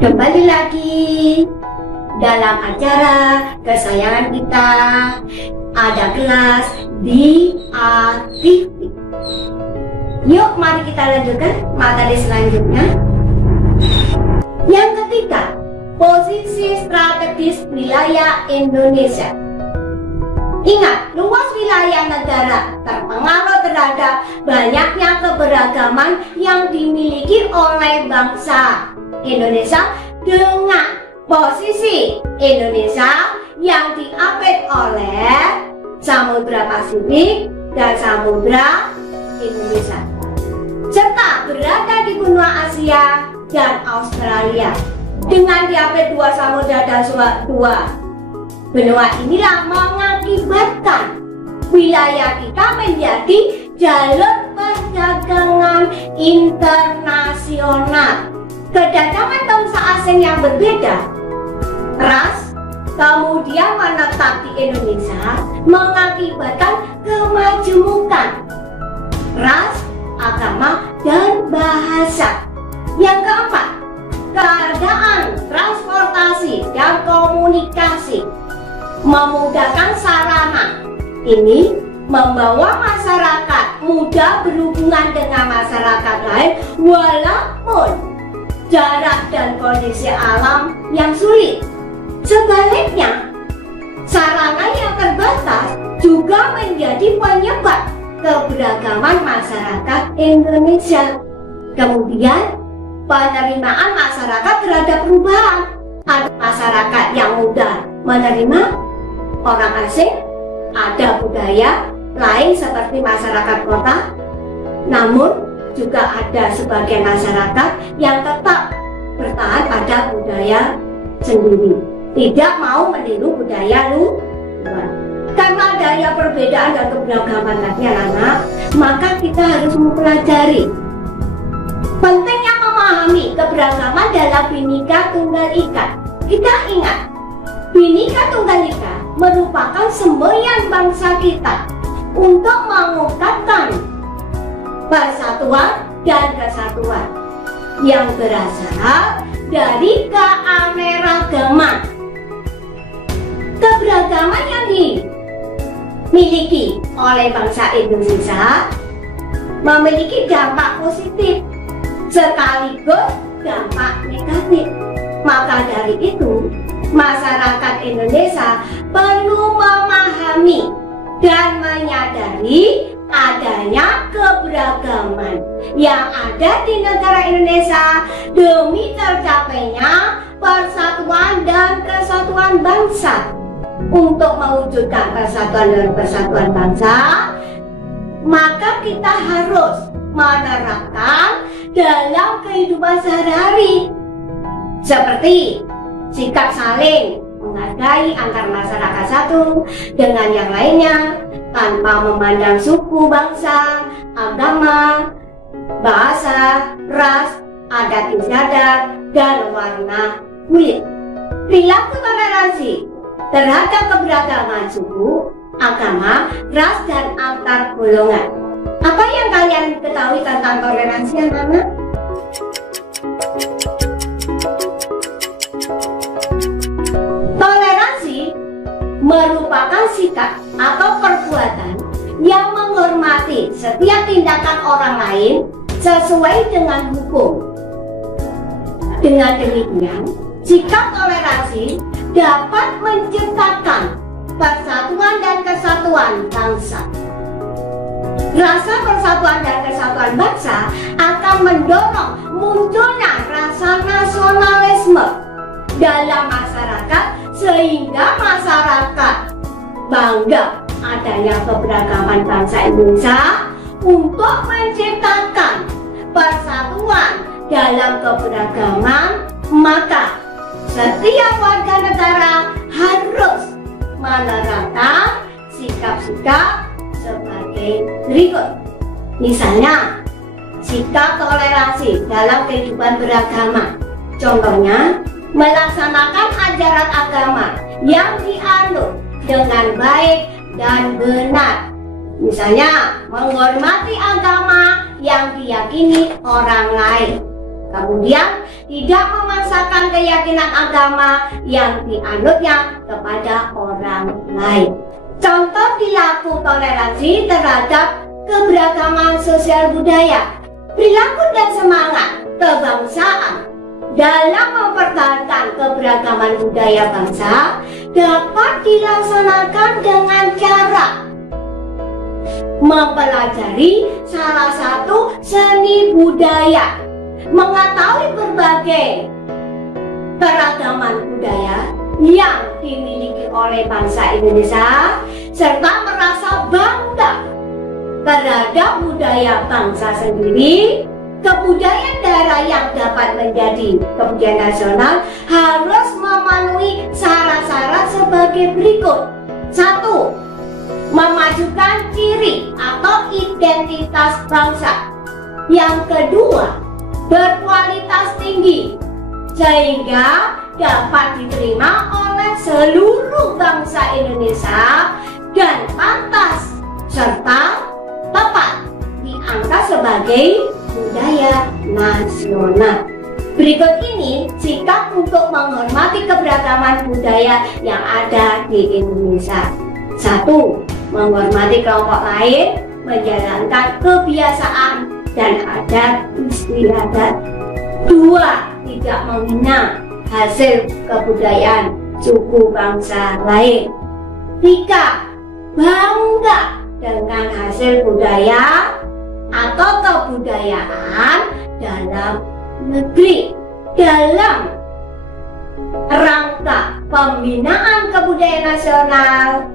Kembali lagi dalam acara kesayangan kita, ada kelas di aktif. Yuk mari kita lanjutkan materi selanjutnya. Yang ketiga, posisi strategis wilayah Indonesia. Ingat, luas wilayah negara terpengaruh terhadap banyaknya keberagaman yang dimiliki oleh bangsa Indonesia dengan posisi Indonesia yang diapit oleh Samudra Pasifik dan Samudra Indonesia, serta berada di benua Asia dan Australia. Dengan diapit dua samudra dan dua benua inilah mengakibatkan wilayah kita menjadi jalur perdagangan internasional. Kedatangan bangsa asing yang berbeda, ras, kemudian menetap di Indonesia mengakibatkan kemajemukan ras, agama, dan bahasa. Yang keempat, keadaan transportasi dan komunikasi memudahkan sarana ini membawa masyarakat mudah berhubungan dengan masyarakat lain walaupun jarak dan kondisi alam yang sulit. Sebaliknya, sarana yang terbatas juga menjadi penyebab keberagaman masyarakat Indonesia. Kemudian, penerimaan masyarakat terhadap perubahan. Ada masyarakat yang mudah menerima orang asing, ada budaya lain seperti masyarakat kota, namun juga ada sebagian masyarakat yang tetap bertahan pada budaya sendiri, tidak mau meniru budaya luar. Karena adanya perbedaan dan keberagaman tadi anak-anak, maka kita harus mempelajari pentingnya memahami keberagaman dalam Bhinneka Tunggal Ika. Kita ingat, Bhinneka Tunggal Ika merupakan semboyan bangsa kita untuk mengungkapkan persatuan dan kesatuan yang berasal dari keanekaragaman. Keberagaman yang dimiliki oleh bangsa Indonesia memiliki dampak positif sekaligus dampak negatif. Maka dari itu, masyarakat Indonesia perlu memahami dan menyadari adanya keberagaman yang ada di negara Indonesia demi tercapainya persatuan dan kesatuan bangsa. Untuk mewujudkan persatuan dan kesatuan bangsa, maka kita harus menerapkan dalam kehidupan sehari-hari seperti sikap saling menghargai antar masyarakat satu dengan yang lainnya tanpa memandang suku, bangsa, agama, bahasa, ras, adat istiadat, dan warna kulit. Perilaku toleransi terhadap keberagaman suku, agama, ras, dan antar golongan. Apa yang kalian ketahui tentang toleransi, anak-anak? Toleransi merupakan sikap atau perbuatan yang menghormati setiap tindakan orang lain sesuai dengan hukum. Dengan demikian, sikap toleransi dapat menciptakan persatuan dan kesatuan bangsa. Rasa persatuan dan kesatuan bangsa akan mendorong munculnya rasa nasionalisme dalam masyarakat, sehingga masyarakat bangga adanya keberagaman bangsa Indonesia untuk menciptakan persatuan dalam keberagaman. Maka setiap warga negara harus menerapkan sikap-sikap sebagai berikut. Misalnya, sikap toleransi dalam kehidupan beragama. Contohnya, melaksanakan ajaran agama yang dianut dengan baik dan benar. Misalnya, menghormati agama yang diyakini orang lain. Kemudian, tidak memaksakan keyakinan agama yang dianutnya kepada orang lain. Contoh perilaku toleransi terhadap keberagaman sosial budaya, perilaku dan semangat kebangsaan dalam mempertahankan keberagaman budaya bangsa dapat dilaksanakan dengan cara mempelajari salah satu seni budaya, mengetahui berbagai keragaman budaya yang dimiliki oleh bangsa Indonesia, serta merasa bangga terhadap budaya bangsa sendiri. Kebudayaan daerah yang dapat menjadi kebudayaan nasional harus memenuhi syarat-syarat sebagai berikut. 1. Memajukan ciri atau identitas bangsa. Yang kedua, berkualitas tinggi sehingga dapat diterima oleh seluruh bangsa Indonesia dan pantas serta tepat diangkat sebagai budaya nasional. Berikut ini sikap untuk menghormati keberagaman budaya yang ada di Indonesia. 1. Menghormati kelompok lain, menjalankan kebiasaan dan adat istiadat. 2. Tidak menghina hasil kebudayaan suku bangsa lain. 3. Bangga dengan hasil budaya atau kebudayaan dalam negeri. Dalam rangka pembinaan kebudayaan nasional,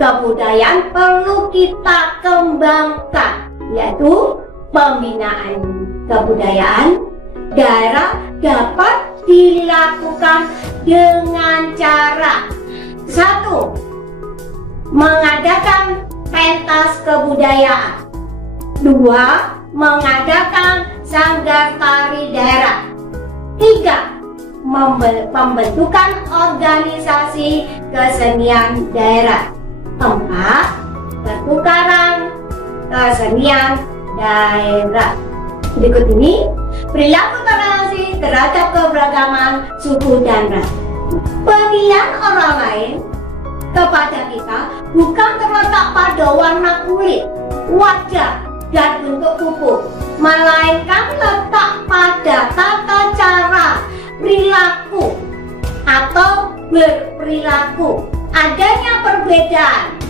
kebudayaan perlu kita kembangkan, yaitu pembinaan kebudayaan daerah dapat dilakukan dengan cara 1. Mengadakan pentas kebudayaan. 2. Mengadakan sanggar tari daerah. 3. Pembentukan organisasi kesenian daerah. 4. Pertukaran kesenian daerah. Berikut ini perilaku toleransi terhadap keberagaman suku dan ras. Penilaian orang lain kepada kita bukan terletak pada warna kulit, wajah, dan bentuk tubuh, melainkan letak pada tata cara perilaku atau berperilaku. Adanya perbedaan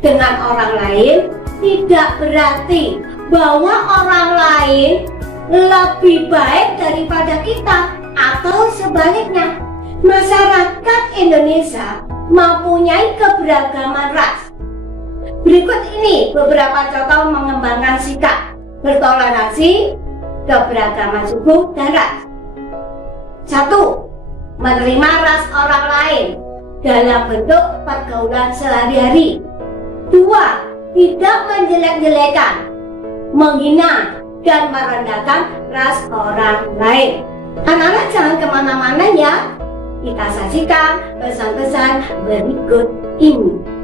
dengan orang lain tidak berarti bahwa orang lain lebih baik daripada kita atau sebaliknya. Masyarakat Indonesia mempunyai keberagaman ras. Berikut ini beberapa contoh mengembangkan sikap bertoleransi keberagaman suku dan ras. 1. Menerima ras orang lain dalam bentuk pergaulan sehari-hari. 2. Tidak menjelek-jelekan, menghina, dan merendahkan ras orang lain. Anak-anak jangan kemana-mana ya. Kita saksikan pesan-pesan berikut ini.